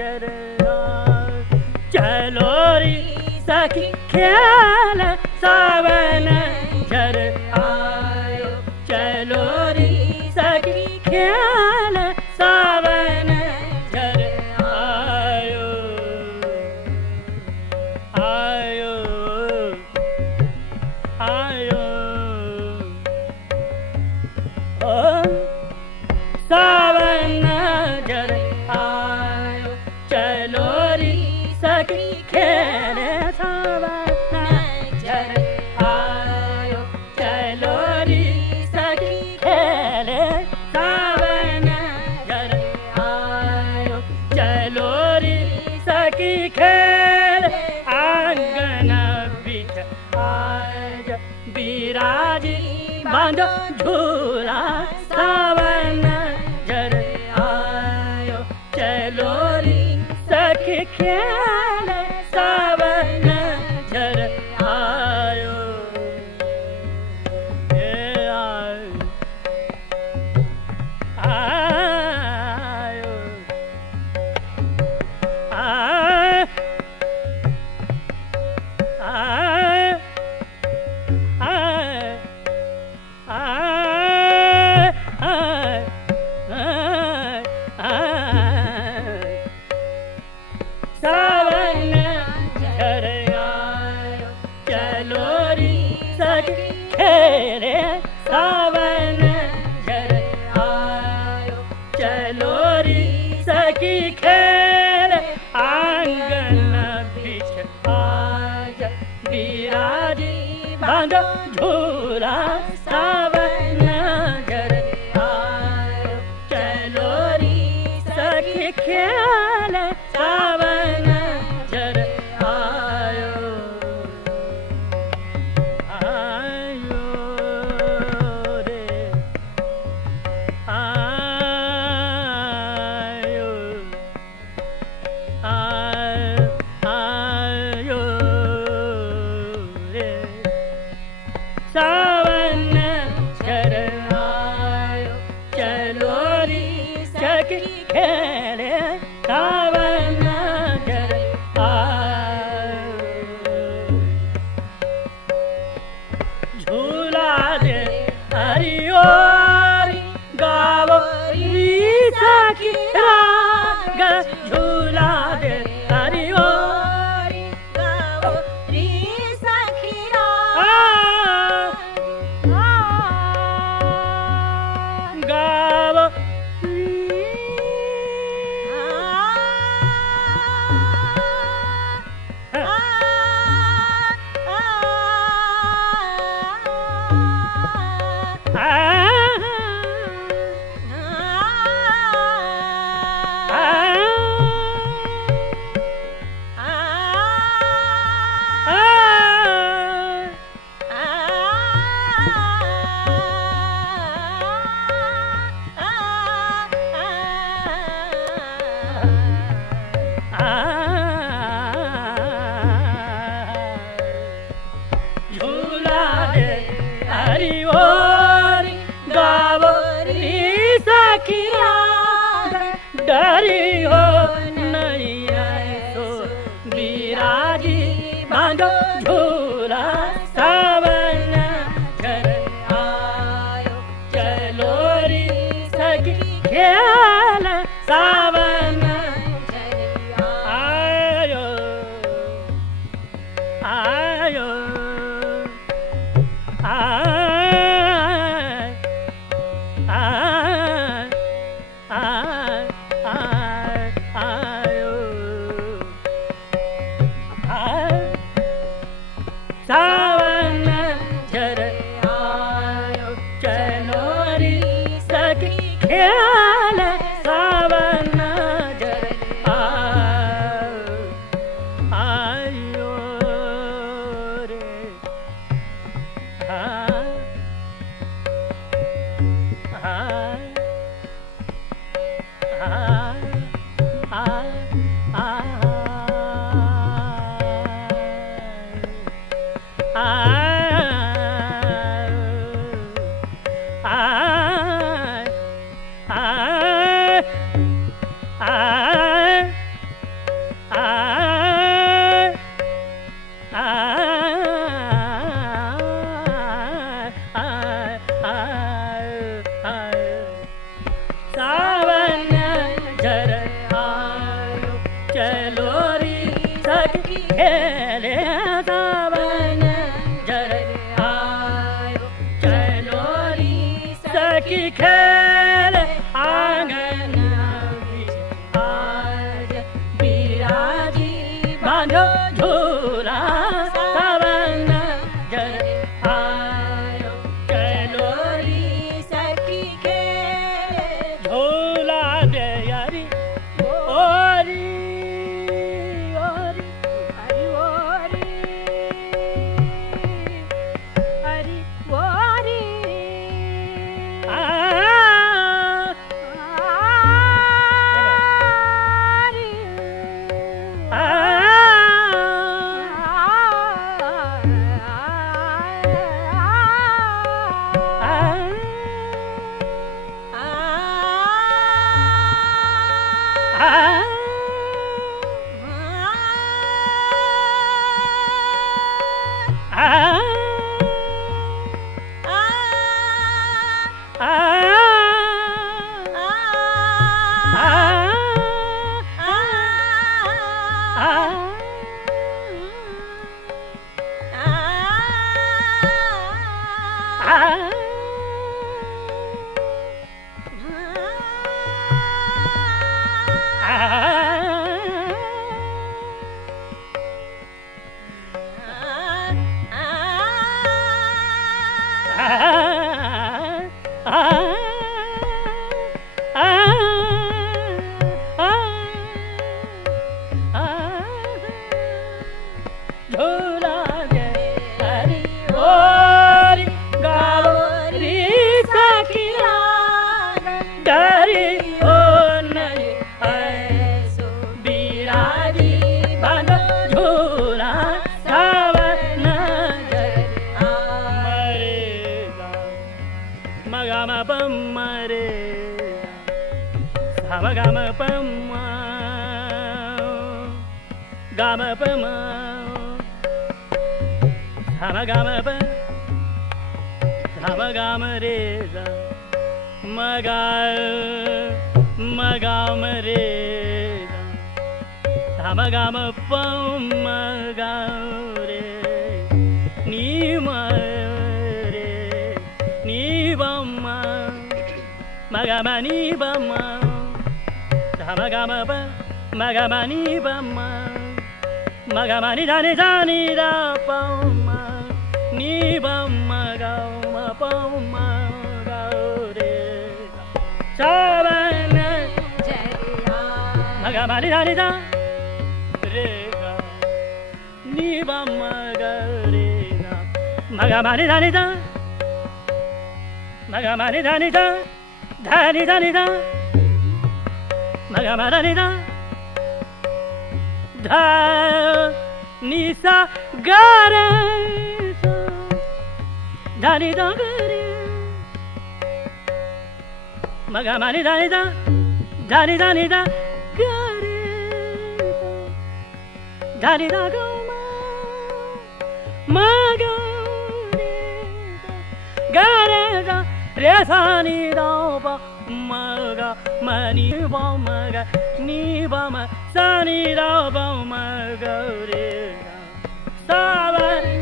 नजर चलो री सखी खेल सावन झर आयो चलो री सखी खेल सावन झर आयो आयो आयो ओ सावन झर आयो चलो री सखी खेल सावन झर आयो चलो री सखी खेल सावन झर आयो चलो री सखी खेल आंगन बिच आज बिराजी बांधो झूला सावन झर आयो चलो री सखी खेल सावन झर आयो आयो सावन झर आयो चलो री सखी खेले सावन झर आयो चलो री सखी खेल आंगन बिच आज बिराजी बांधो झूला सावन झर आयो चलो री सखी खेल सावन झर आयो आयो रे आयो आयो रे सावन झर आयो चलो री सखी खेले सावन झर आयो झूला दे हरिओरी गावो री सखी राग झूला दे हरिओरी गावो री सखी गावो झूला दे हरिओरी गावो री सखी राग डरी हो नहीं सो बिराजी बांधो झूला सावन झर आयो चलो री सखी खेल सावन आयो आयो सावन झर आयो चलो री सखी खेल सावन झर आयो रे झूला सावन जर आयो चलो री सखी खेले झूला दे यारी ओरी ओरी हरि ओरी हरि ओरी आ झूला दे हरि ओरी गौरी सखी डरी ओ नहीं ऐसो बिराजी बन झूला सावन जर मरेगा मगम पम मरे गम पम गम पम गम गम रे मगा मगम रे गम पम मगा रे नी रे नी बम मगम नी बम गम प मगम नी बम मगम नि जानी जानी रा पम नी बम गम पम रे सावन मगम नि जानी जा रे गा नी बम रे मगम नि जानी जा मगम नि जानी जा धानी जानी जा मगम नि जा धा निसा गरे धानी दा गरे मगम नि जानी जा धानी धानी दा गरे धानी दा मगा गरे रे सानी दा मगा मनी बा मगा नी बा म सानी दा बा मगा रे सावन